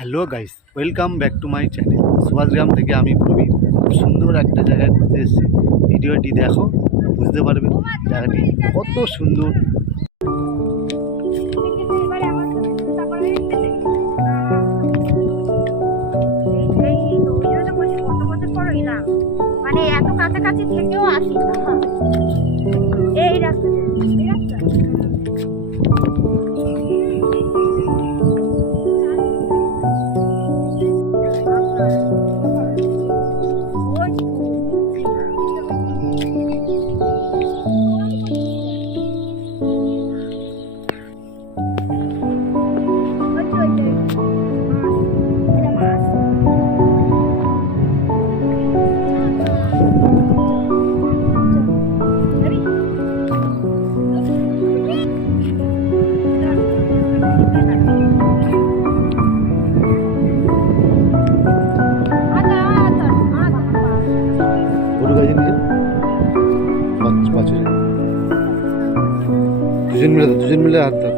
Hello guys, welcome back to my channel. Subhashgram থেকে আমি প্রবীণ। খুব সুন্দর একটা জায়গায় ঘুরতে এসেছি। ভিডিওটি দেখো, বুঝতে পারবে জায়গাটি কত সুন্দর। মানে এত কাছাকাছি থেকেও আসি এই রাস্তা গরু গাড়ি নিয়ে দুজন মিলে হাত ধর।